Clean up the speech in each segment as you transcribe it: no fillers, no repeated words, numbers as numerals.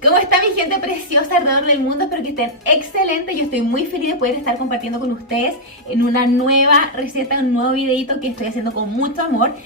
¿Cómo está mi gente preciosa alrededor del mundo? Espero que estén excelentes. Yo estoy muy feliz de poder estar compartiendo con ustedes en una nueva receta, un nuevo videito que estoy haciendo con mucho amor.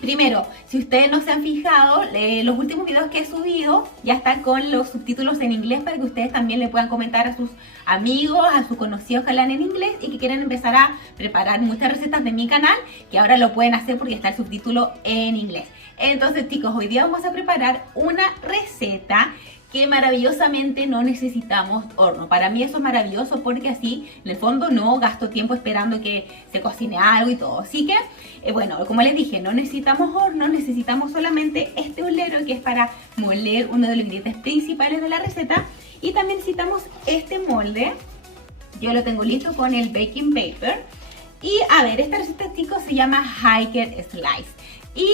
Primero, si ustedes no se han fijado, los últimos videos que he subido ya están con los subtítulos en inglés para que ustedes también le puedan comentar a sus amigos, a sus conocidos que hablan en inglés y que quieren empezar a preparar muchas recetas de mi canal, que ahora lo pueden hacer porque está el subtítulo en inglés. Entonces, chicos, hoy día vamos a preparar una receta que maravillosamente no necesitamos horno. Para mí eso es maravilloso porque así en el fondo no gasto tiempo esperando que se cocine algo y todo. Así que, bueno, como les dije, no necesitamos horno, necesitamos solamente este olero que es para moler uno de los ingredientes principales de la receta. Y también necesitamos este molde. Yo lo tengo listo con el baking paper. Y a ver, esta receta, chicos, se llama Hiker Slice. Y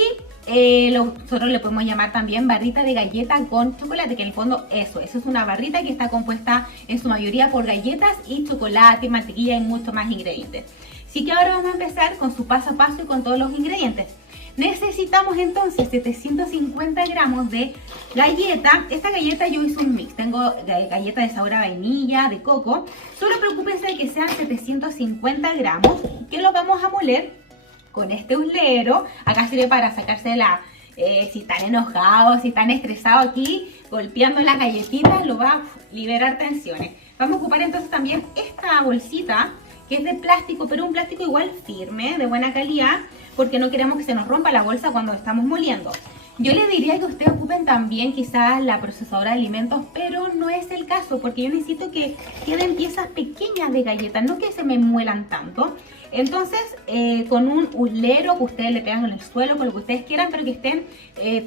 nosotros le podemos llamar también barrita de galleta con chocolate, que en el fondo eso es una barrita que está compuesta en su mayoría por galletas y chocolate, mantequilla y muchos más ingredientes. Así que ahora vamos a empezar con su paso a paso y con todos los ingredientes. Necesitamos entonces 750 gramos de galleta. Esta galleta yo hice un mix, tengo galleta de sabor a vainilla, de coco. Solo preocúpense de que sean 750 gramos, que los vamos a moler con este uslero. Acá sirve para sacarse si están enojados, si están estresados aquí, golpeando las galletitas, lo va a liberar tensiones. Vamos a ocupar entonces también esta bolsita, que es de plástico, pero un plástico igual firme, de buena calidad, porque no queremos que se nos rompa la bolsa cuando estamos moliendo. Yo les diría que ustedes ocupen también quizás la procesadora de alimentos, pero no es el caso, porque yo necesito que queden piezas pequeñas de galletas, no que se me muelan tanto. Entonces, con un uslero que ustedes le pegan en el suelo, con lo que ustedes quieran, pero que estén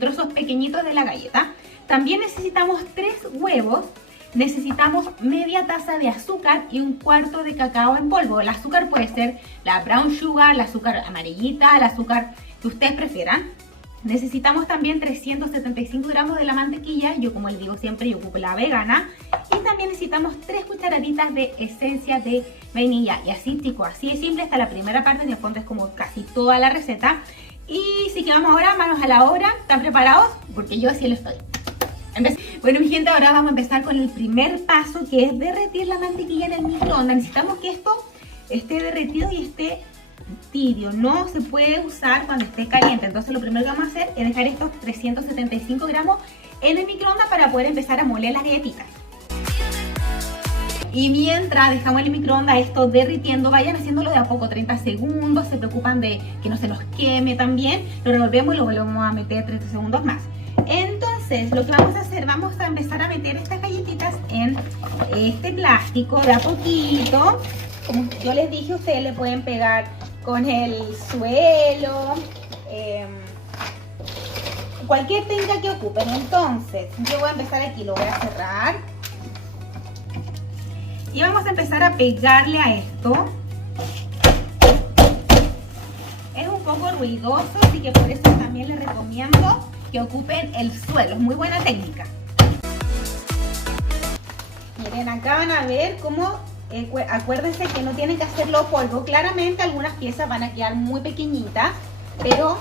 trozos pequeñitos de la galleta. También necesitamos 3 huevos, necesitamos media taza de azúcar y un cuarto de cacao en polvo. El azúcar puede ser la brown sugar, el azúcar amarillita, el azúcar que ustedes prefieran. Necesitamos también 375 gramos de la mantequilla, yo como les digo siempre, yo ocupo la vegana. Y también necesitamos 3 cucharaditas de esencia de vainilla. Y así, chicos, así de simple está la primera parte, en el fondo es como casi toda la receta. Y si que vamos ahora, manos a la obra, ¿están preparados? Porque yo así lo estoy. Bueno, mi gente, ahora vamos a empezar con el primer paso, que es derretir la mantequilla en el microondas. Necesitamos que esto esté derretido y esté tibio, no se puede usar cuando esté caliente. Entonces lo primero que vamos a hacer es dejar estos 375 gramos en el microondas para poder empezar a moler las galletitas. Y mientras dejamos en el microondas esto derritiendo, vayan haciéndolo de a poco, 30 segundos, se preocupan de que no se nos queme también, lo revolvemos y lo volvemos a meter 30 segundos más. Entonces lo que vamos a hacer, vamos a empezar a meter estas galletitas en este plástico de a poquito. Como yo les dije, ustedes le pueden pegar con el suelo, cualquier técnica que ocupen. Entonces yo voy a empezar aquí, lo voy a cerrar y vamos a empezar a pegarle a esto. Es un poco ruidoso, así que por eso también les recomiendo que ocupen el suelo, es muy buena técnica. Miren, acá van a ver cómo acuérdense que no tienen que hacerlo polvo. Claramente algunas piezas van a quedar muy pequeñitas, pero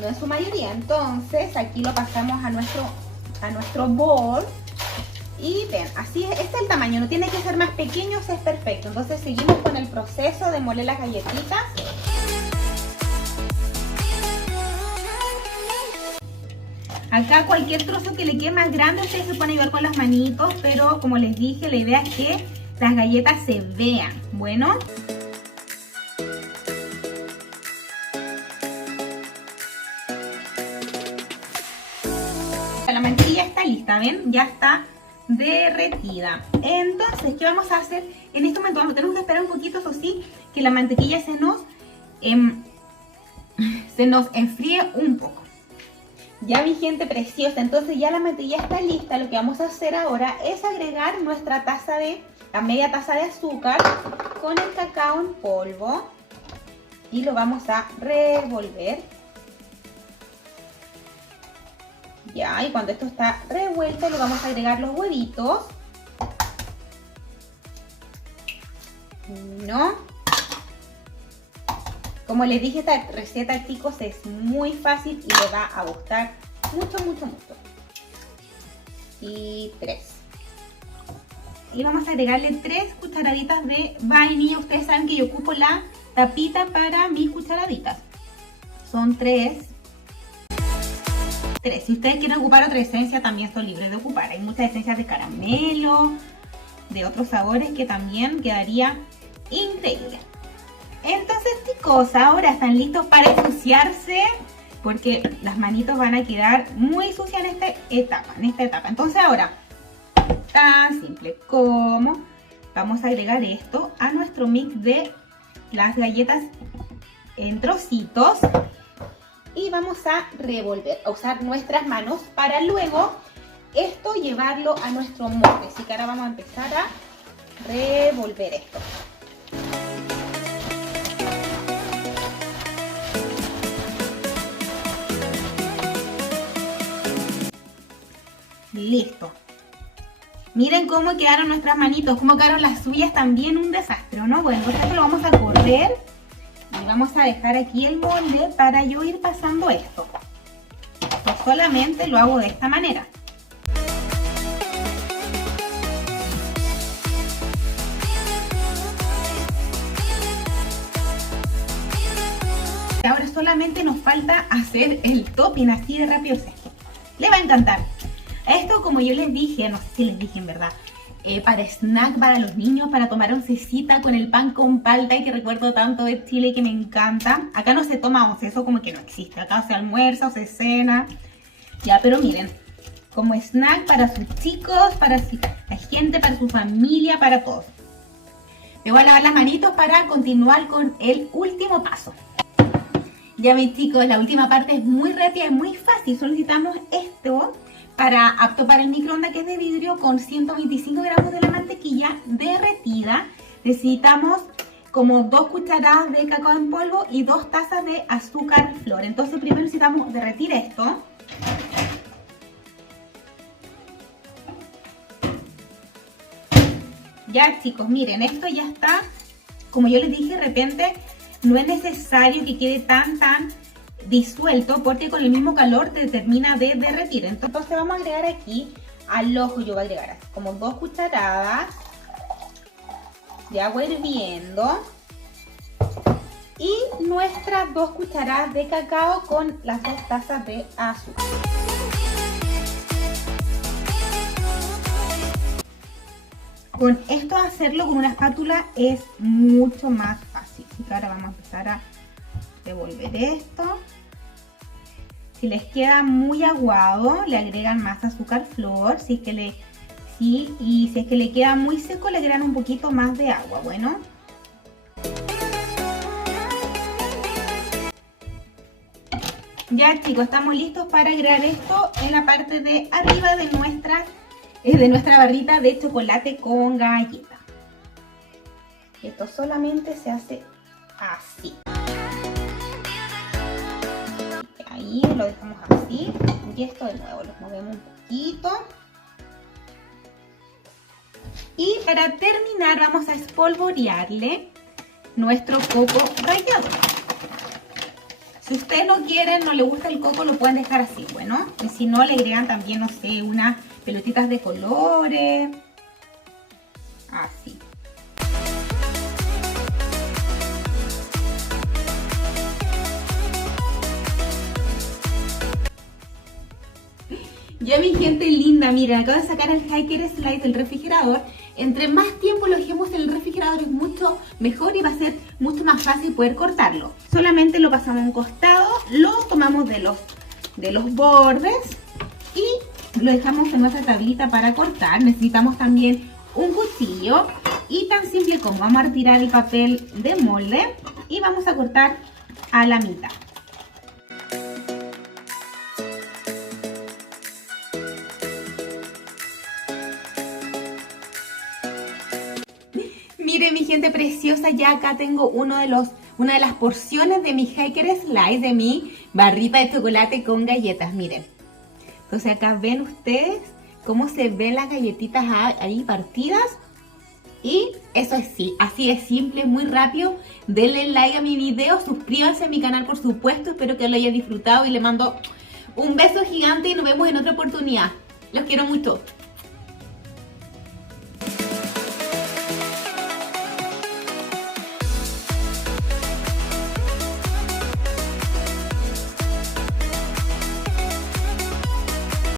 no en su mayoría. Entonces aquí lo pasamos a nuestro bol y ven, así es, este es el tamaño, no tiene que ser más pequeño, es perfecto. Entonces seguimos con el proceso de moler las galletitas. Acá cualquier trozo que le quede más grande ustedes se pueden ayudar con las manitos, pero como les dije, la idea es que las galletas se vean. Bueno, la mantequilla está lista, ¿ven? Ya está derretida. Entonces, ¿qué vamos a hacer? En este momento tenemos que esperar un poquito, eso sí, que la mantequilla se nos enfríe un poco. Ya, mi gente preciosa, entonces ya la mantequilla está lista. Lo que vamos a hacer ahora es agregar la media taza de azúcar con el cacao en polvo y lo vamos a revolver. Ya, y cuando esto está revuelto le vamos a agregar los huevitos. 1. Como les dije, esta receta, chicos, es muy fácil y le va a gustar mucho, mucho, mucho. y 3. Y vamos a agregarle 3 cucharaditas de vainilla. Ustedes saben que yo ocupo la tapita para mis cucharaditas. Son 3. Si ustedes quieren ocupar otra esencia, también son libres de ocupar. Hay muchas esencias de caramelo, de otros sabores que también quedaría increíble. Entonces, chicos, ahora están listos para ensuciarse, porque las manitos van a quedar muy sucias en esta etapa. Entonces ahora, tan simple como vamos a agregar esto a nuestro mix de las galletas en trocitos y vamos a revolver, a usar nuestras manos para luego esto llevarlo a nuestro molde. Así que ahora vamos a empezar a revolver esto. Listo. Miren cómo quedaron nuestras manitos, cómo quedaron las suyas, también un desastre, ¿no? Bueno, pues esto lo vamos a correr y vamos a dejar aquí el molde para yo ir pasando esto. Esto solamente lo hago de esta manera. Ahora solamente nos falta hacer el topping, así de rápido es esto. Les va a encantar. Esto, como yo les dije, no sé si les dije en verdad, para snack para los niños, para tomar oncecita con el pan con palta, y que recuerdo tanto de Chile que me encanta. Acá no se toma once, eso como que no existe. Acá se almuerza o se cena. Ya, pero miren, como snack para sus chicos, para la gente, para su familia, para todos. Me voy a lavar las manitos para continuar con el último paso. Ya mis chicos, la última parte es muy rápida, es muy fácil. Solo necesitamos esto apto para el microondas, que es de vidrio, con 125 gramos de la mantequilla derretida. Necesitamos como 2 cucharadas de cacao en polvo y 2 tazas de azúcar flor. Entonces primero necesitamos derretir esto. Ya chicos, miren, esto ya está, como yo les dije, de repente no es necesario que quede tan disuelto, porque con el mismo calor te termina de derretir. Entonces vamos a agregar aquí al ojo, yo voy a agregar así como 2 cucharadas de agua hirviendo y nuestras 2 cucharadas de cacao con las 2 tazas de azúcar. Con esto hacerlo con una espátula es mucho más fácil. Así que ahora vamos a empezar a revolver esto. Si les queda muy aguado, le agregan más azúcar flor. Si es que le queda muy seco, le agregan un poquito más de agua. Bueno. Ya chicos, estamos listos para agregar esto en la parte de arriba de nuestra barrita de chocolate con galleta. Esto solamente se hace así. Ahí lo dejamos así. Y esto de nuevo lo movemos un poquito. Y para terminar vamos a espolvorearle nuestro coco rallado. Si ustedes no quieren, no les gusta el coco, lo pueden dejar así, bueno. Y si no, le agregan también, no sé, unas pelotitas de colores. Así. Ya mi gente linda, miren, acabo de sacar el Hiker Slide del refrigerador. Entre más tiempo lo dejemos en el refrigerador es mucho mejor y va a ser mucho más fácil poder cortarlo. Solamente lo pasamos a un costado, lo tomamos de los bordes y lo dejamos en nuestra tablita para cortar. Necesitamos también un cuchillo y tan simple como vamos a retirar el papel de molde y vamos a cortar a la mitad. Miren mi gente preciosa, ya acá tengo una de las porciones de mi Hiker Slice, de mi barrita de chocolate con galletas, miren. Entonces acá ven ustedes cómo se ven las galletitas ahí partidas. Y eso es así de simple, muy rápido. Denle like a mi video, suscríbanse a mi canal por supuesto, espero que lo hayan disfrutado y les mando un beso gigante y nos vemos en otra oportunidad. Los quiero mucho.